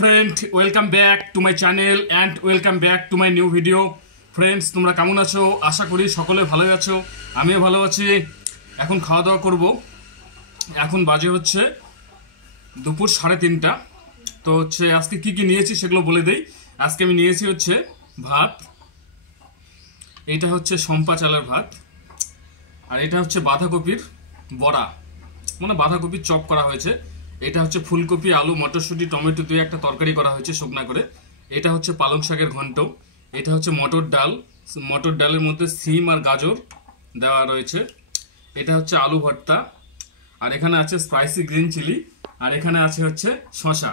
friend, welcome back to my channel and welcome back to my new video. Friends, তোমরা কেমন আছো? আশা করি সকলে ভালো আছো। আমিও ভালো আছি। এখন খাওয়া দাওয়া করব। এখন বাজে হচ্ছে দুপুর 3:30। তো হচ্ছে আজকে কি কি নিয়েছি সেগুলো বলে দেই। আজকে আমি নিয়েছি হচ্ছে ভাত, এইটা হচ্ছে সম্পা চালের ভাত, আর এটা হচ্ছে বাঁধাকপির বড়া, মানে বাঁধাকপির চপ করা হয়েছে। এটা হচ্ছে ফুলকপি, আলু, মটরশুঁটি, টমেটো দিয়ে একটা তরকারি করা হয়েছে শুকনা করে। এটা হচ্ছে পালং শাকের ঘন্ট। এটা হচ্ছে মটর ডাল, মটর ডালের মধ্যে সিম আর গাজর দেওয়া রয়েছে। এটা হচ্ছে আলু ভর্তা, আর এখানে আছে স্পাইসি গ্রিন চিলি, আর এখানে আছে হচ্ছে শসা।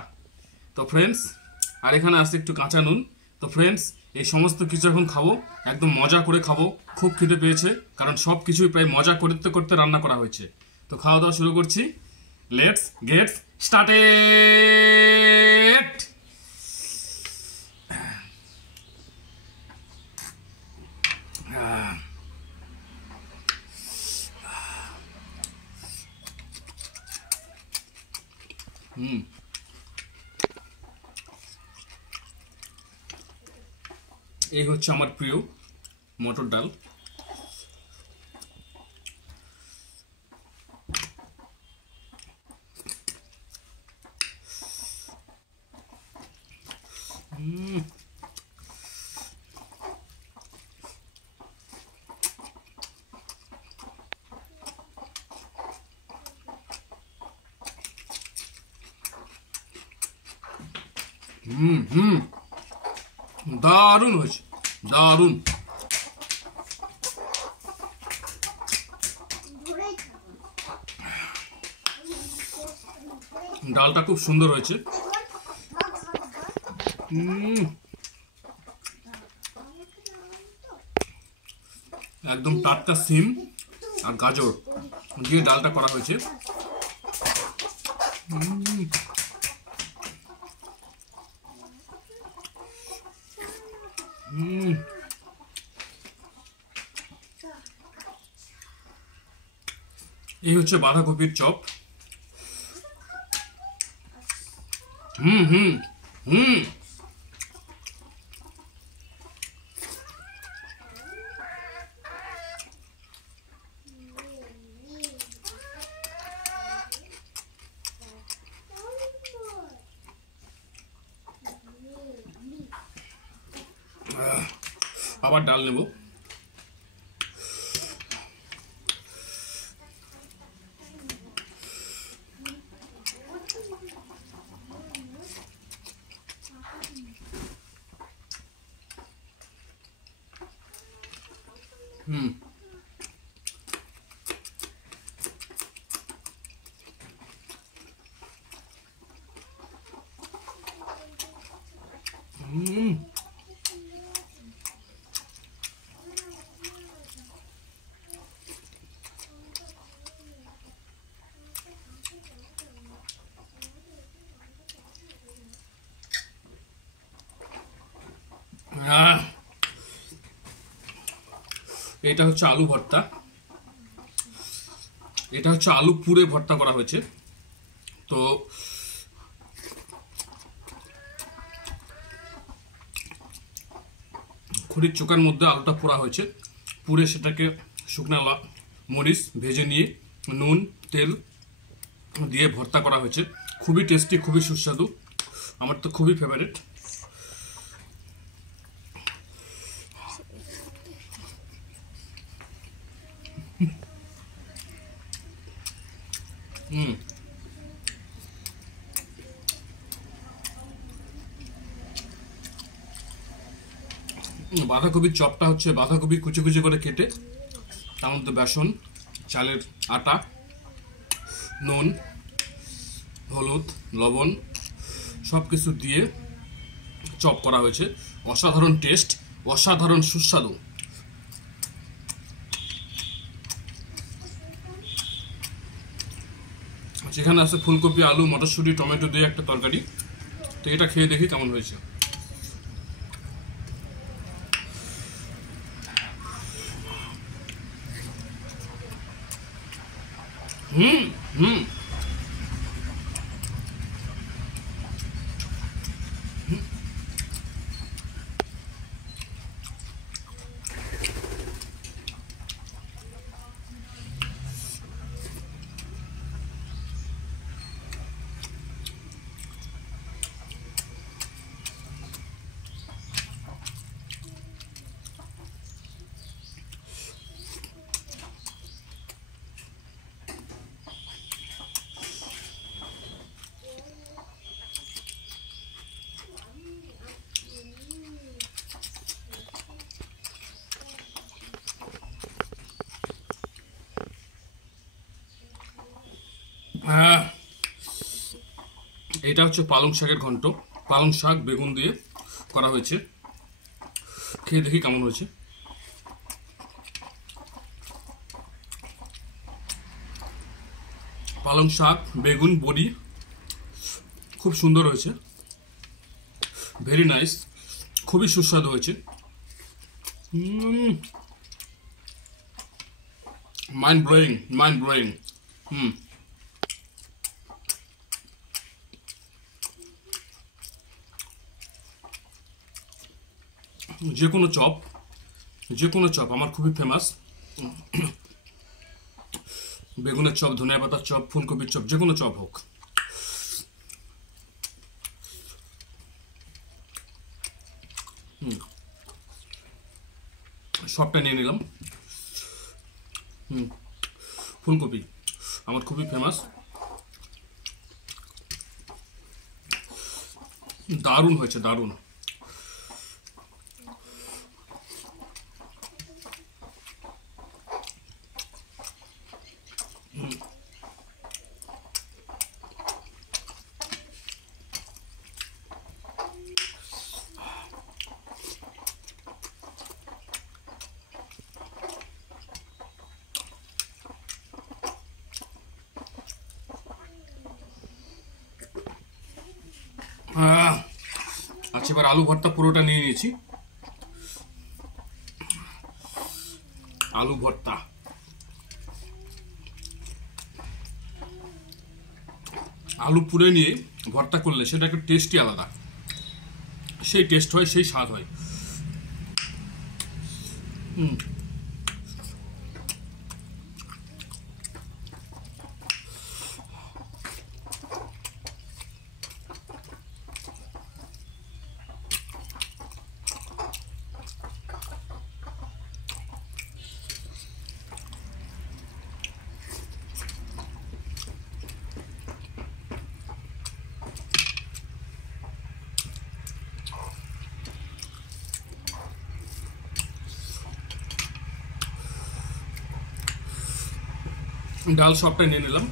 তো ফ্রেন্ডস, আর এখানে আছে একটু কাঁচা নুন। তো ফ্রেন্ডস, এই সমস্ত কিছু এখন খাবো, একদম মজা করে খাবো। খুব খিদে পেয়েছে, কারণ সব কিছুই প্রায় মজা করতে করতে রান্না করা হয়েছে। তো খাওয়া দাওয়া শুরু করছি। Let's get started. এই হচ্ছে আমার প্রিয় মটর ডাল। দারুণ হয়েছে, দারুণ। ডালটা খুব সুন্দর হয়েছে। একদম টাটকা সিম আর গাজর দিয়ে ডালটা করা হয়েছে। এই হচ্ছে বাঁধাকপির চপ। আবার ডাল নেব। এটা হচ্ছে আলু ভর্তা। এটা হচ্ছে আলু পুরে ভর্তা করা হয়েছে। তো খড়ির চোকার মধ্যে আলুটা পোড়া হয়েছে, পুরে সেটাকে শুকনা মরিচ ভেজে নিয়ে নুন তেল দিয়ে ভর্তা করা হয়েছে। খুবই টেস্টি, খুবই সুস্বাদু, আমার তো খুবই ফেভারিট। বাঁধাকপির চপটা হচ্ছে বাঁধাকপি কুচি কুচি করে কেটে তার মধ্যে বেসন, চালের আটা, নুন, হলুদ, লবণ সব কিছু দিয়ে চপ করা হয়েছে। অসাধারণ টেস্ট, অসাধারণ সুস্বাদু। যেখানে আছে ফুলকপি, আলু, মটরশুঁটি, টমেটো দিয়ে একটা তরকারি। তো এটা খেয়ে দেখি কেমন হয়েছে। হ্যাঁ, এটা হচ্ছে পালং শাকের ঘন্ট। পালং শাক বেগুন দিয়ে করা হয়েছে। খেয়ে দেখি কেমন হয়েছে। পালং শাক বেগুন বড়ি খুব সুন্দর হয়েছে, ভেরি নাইস, খুবই সুস্বাদু হয়েছে। Mind blowing, mind blowing. যে কোনো চপ, যে কোনো চপ আমার খুবই ফেমাস। বেগুনের চপ, ধনিয়া পাতার চপ, ফুলকপির চপ, যে কোনো চপ হোক। সবটা নিয়ে নিলাম। ফুলকপি আমার খুবই ফেমাস, দারুণ হয়েছে, দারুণ। আচ্ছা, এবার আলু ভর্তা পুরোটা নিয়ে নিয়েছি। আলু ভর্তা, আলু পুড়ে নিয়ে ভর্তা করলে সেটা একটু টেস্টই আলাদা, সেই টেস্ট হয়, সেই স্বাদ হয়। ডাল সবটা নিয়ে নিলাম।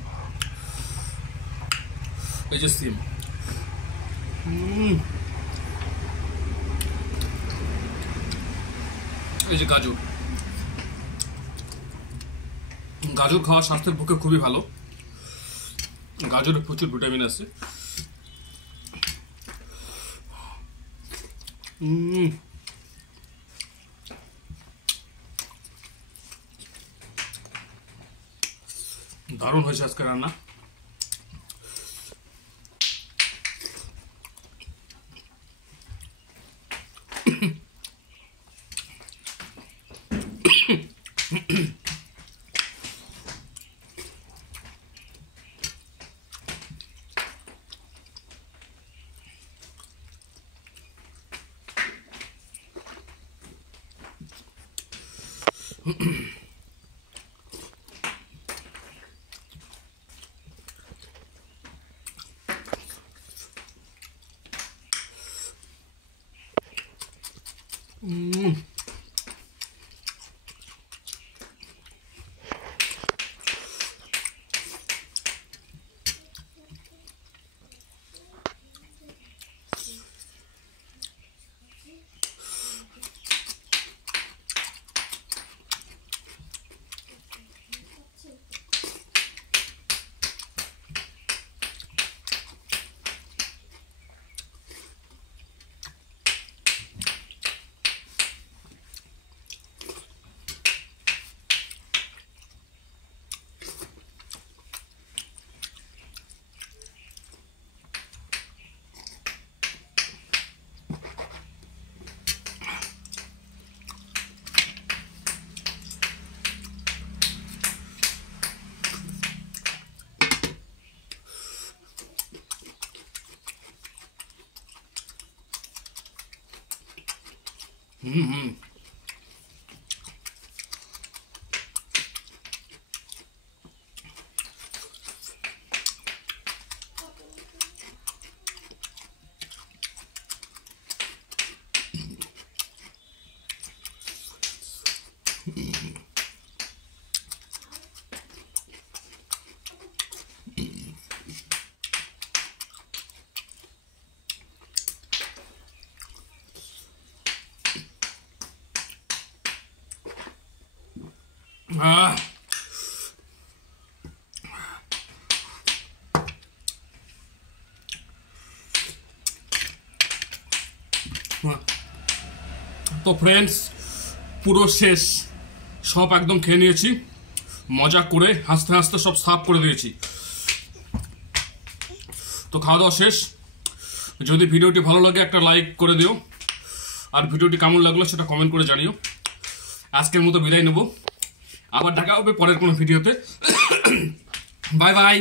এই যে সিম, এই যে গাজর। গাজর খাওয়া স্বাস্থ্যের পক্ষে খুবই ভালো, গাজরে প্রচুর ভিটামিন আছে। দারুণ হয়েছে আজকে রান্না। আহ, তো ফ্রেন্ডস পুরো শেষ, সব একদম খেয়ে নিয়েছি, মজা করে হাসতে হাসতে সব সাফ করে দিয়েছি। তো খাওয়া দাওয়া শেষ। যদি ভিডিওটি ভালো লাগে একটা লাইক করে দিও, আর ভিডিওটি কেমন লাগলো সেটা কমেন্ট করে জানিও। আজকের মতো বিদায় নেব, আবার দেখা হবে পরের কোনো ভিডিওতে। Bye bye.